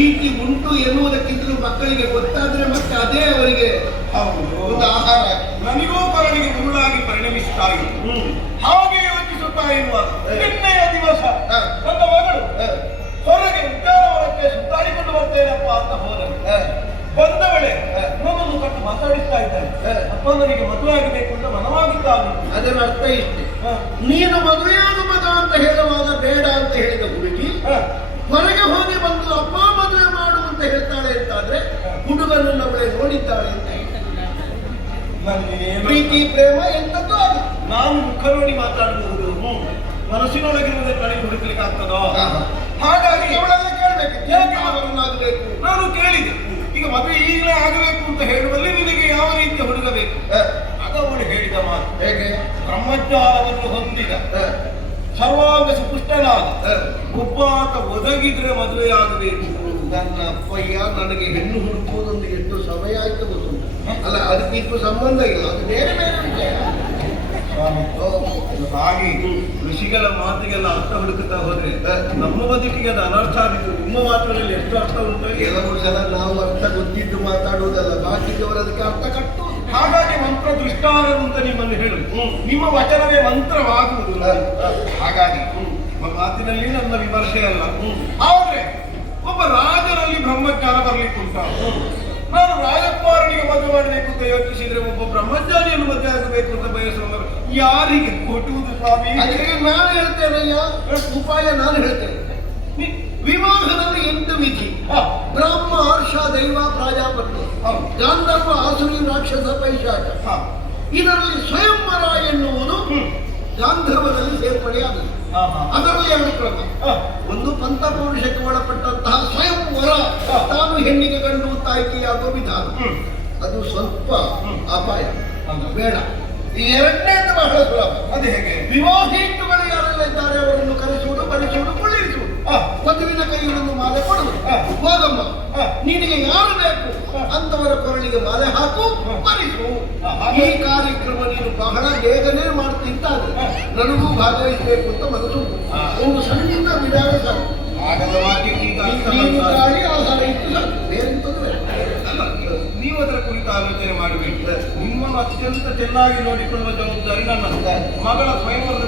ಪ್ರೀತಿ ಉಂಟು ಎನ್ನುವುದಕ್ಕಿಂತಲೂ ಮಕ್ಕಳಿಗೆ ಗೊತ್ತಾದ್ರೆ ಮತ್ತೆ ಅದೇ ಅವರಿಗೆ ಒಂದು ಆಹಾರ. ನನಗೂ ಕರಣಿಗೆ ಮುರುಳಾಗಿ ಪರಿಣಮಿಸುತ್ತಾ ಇತ್ತು. ಹಾಗೆ ಯೋಚಿಸುತ್ತಾ ಇರುವಾಗ ನಿನ್ನೆಯ ದಿವಸ ನನ್ನ ಮಗಳು ಹೊರಗೆ ಉದ್ಯಾನವನಕ್ಕೆ ಸುತ್ತಾಡಿಕೊಂಡು ಬರ್ತೇನಪ್ಪ ಅಂತ ಹೋದಳು. ಬಂದವಳೆ ನನ್ನನ್ನು ಕಟ್ಟು ಮಾತಾಡಿಸ್ತಾ ಇದ್ದಾಳೆ. ಅಪ್ಪ ನನಗೆ ಮದುವೆ ಆಗಬೇಕು ಅಂತ ಮನವಾಗುತ್ತಾ. ಅದರ ಅರ್ಥ ಇಷ್ಟೇ, ನೀನು ಮದುವೆಯಾದ ಮಗ ಅಂತ ಹೇಳುವಾಗ ಬೇಡ ಅಂತ ಹೇಳಿದ ಹುಡುಗಿ ಹೊರಗೆ ಹೋಗಿ ಬಂದು ಅಪ್ಪ ಮದುವೆ ಮಾಡು ಅಂತ ಹೇಳ್ತಾಳೆ ಅಂತಾದ್ರೆ ಹುಡುಗನನ್ನು ಅವಳೆ ನೋಡಿದ್ದಾಳೆ ಅಂತ ಪ್ರೀತಿ ಪ್ರೇಮ ಎಂತದ್ದು ಅದು. ನಾನು ಮುಖ ನೋಡಿ ಮಾತಾಡುವುದು ಮನಸ್ಸಿನೊಳಗಿರುವುದನ್ನು ನನಗೆ ಹುಡುಕಲಿಕ್ಕೆ ಆಗ್ತದೋ? ಹಾಗಾಗಿ ಅವಳೆಲ್ಲ ಕೇಳಬೇಕು, ಹೇಗೆ ಮಗನಾಗಬೇಕು. ನಾನು ಕೇಳಿದೆ, ಈಗ ಮದುವೆ ಈಗಲೇ ಆಗಬೇಕು ಅಂತ ಹೇಳುವಲ್ಲಿ ನಿನಗೆ ಯಾವ ರೀತಿಯ ಹುಡುಗ ಬೇಕು? ಆಗ ಅವಳು ಹೇಳಿದ ಮಾತು ಹೇಗೆ? ಬ್ರಹ್ಮಜ್ಞಾನವನ್ನು ಹೊಂದಿದ, ಸರ್ವಾಂಗ ಸುಪುಷ್ಟನಾದ ಒಬ್ಬಾತ ಒದಗಿದ್ರೆ ಮದುವೆ ಆಗಬೇಕು. ನನ್ನ ಅಪ್ಪಯ್ಯ, ನನಗೆ ಹೆಣ್ಣು ಹುಡುಕುವುದೊಂದು ಎಷ್ಟು ಸಮಯ ಆಯ್ತು ಗೊತ್ತು. ಅಲ್ಲ, ಅದಕ್ಕೆ ಇದು ಸಂಬಂಧ ಇಲ್ಲ, ಅದು ಬೇರೆ ಬೇರೆ ವಿಷಯ. ಹಾಗೆ ಋಷಿಗಳ ಮಾತಿಗೆಲ್ಲ ಅರ್ಥ ಹುಡುಕುತ್ತಾ ಹೋದ್ರೆ ನಮ್ಮ ಬದುಕಿಗೆ ಅದು ಅನರ್ಥ ಆಗಿತ್ತು. ನಿಮ್ಮ ಮಾತಿನಲ್ಲಿ ಎಷ್ಟು ಅರ್ಥ ಉಂಟು? ಕೆಲವು ಸಲ ನಾವು ಅರ್ಥ ಗೊತ್ತಿದ್ದು ಮಾತಾಡುವುದಲ್ಲ, ಬಾಕಿದವರು ಅದಕ್ಕೆ ಅರ್ಥ ಕಟ್ಟು. ಹಾಗಾಗಿ ಮಂತ್ರ ದೃಷ್ಟಾರರು ಅಂತ ನಿಮ್ಮನ್ನು ಹೇಳು. ನಿಮ್ಮ ವಚನವೇ ಮಂತ್ರವಾಗುವುದು. ಹಾಗಾಗಿ ಮಾತಿನಲ್ಲಿ ನನ್ನ ವಿಮರ್ಶೆ ಅಲ್ಲ. ಆದ್ರೆ ಒಬ್ಬ ರಾಜನಲ್ಲಿ ಬ್ರಹ್ಮಜ್ಞಾನ ಬರ್ಲಿಕ್ಕೆ ಉಂಟ. ನಾನು ರಾಜಕುಮಾರನಿಗೆ ಮದುವೆ ಮಾಡಬೇಕು ಅಂತ ಯೋಚಿಸಿದ್ರೆ ಒಬ್ಬ ಬ್ರಹ್ಮಚಾರಿಯನ್ನು ಮದುವೆ ಆಗಬೇಕು ಅಂತ ಬಯಸುವವರು ಯಾರಿಗೆ ಕೊಟ್ಟುವುದು ಸ್ವಾಮಿ? ಅದಕ್ಕೆ ನಾನು ಹೇಳ್ತೇನಯ್ಯ, ಉಪಾಯ ನಾನು ಹೇಳ್ತೇನೆ. ವಿವಾಹದಲ್ಲಿ 8 ವಿಧಿ: ಬ್ರಹ್ಮ, ಹರ್ಷ, ದೈವ, ಪ್ರಾಜಾಪತ್ಯ, ಗಾಂಧರ್ವ, ಆಸುರಿ, ರಾಕ್ಷಸ, ಪೈಶಾಚ. ಇದರಲ್ಲಿ ಸ್ವಯಂವರ ಎನ್ನುವುದು ಗಾಂಧರ್ವದಲ್ಲಿ ಸೇರ್ಪಡೆಯಾಗಿದೆ. ಅದರಲ್ಲಿ 2 ಕ್ರಮ. ಒಂದು ಪಂಥಪೌರುಷಕ್ಕೆ ಒಳಪಟ್ಟಂತಹ ಸ್ವಯಂವರ, ತಾನು ಹೆಣ್ಣಿಗೆ ಗಂಡು ತಾಯ್ಕೆಯಾಗುವ ವಿಧಾನ. ಅದು ಸ್ವಲ್ಪ ಅಪಾಯ, ಬೇಡ. ಈ 2ನೇದು ಬಹಳ ಸುಲಭ. ಅದು ಹೇಗೆ? ವಿವಾಹಿತಗಳು ಯಾರೆಲ್ಲ ಇದ್ದಾರೆ ಅವರನ್ನು ಕರೆಸುವುದು, ಬರೆಸುವುದು, ಕುಳ್ಳಿರಿಸುವುದು, ಮದುವಿನ ಕೈಗಳನ್ನು ಮಾಲೆ ಕೊಡುವುದು. ಹೋಗಮ್ಮ, ನಿನಗೆ ಯಾರು ಬೇಕು ಅಂತವರ ಕೊರಳಿಗೆ ಮಾಲೆ ಹಾಕು, ಬರಿಸು. ಈ ಕಾರ್ಯಕ್ರಮ ನೀನು ಬಹಳ ಬೇಗನೆ ಮಾಡ್ತಿದ್ದಾದ್ರೆ ನನಗೂ ಭಾಗವಹಿಸಬೇಕು ಅಂತ ಮನಸ್ಸು. ಒಂದು ಸಣ್ಣ ವಿಧಾನ ಸಾಕು. ಗಾಳಿ ಆಹಾರ ಇತ್ತು ಸಾಕು, ಬೇರೆ ತೊಂದರೆ ಅಲ್ಲ. ನೀವು ಅದರ ಕುರಿತು ಆಲೋಚನೆ ಮಾಡಬೇಕು. ನಿಮ್ಮನ್ನು ಅತ್ಯಂತ ಚೆನ್ನಾಗಿ ನೋಡಿಕೊಳ್ಳುವ ಜವಾಬ್ದಾರಿ ನನ್ನ. ಮಗಳ ಸ್ವಯಂವರದ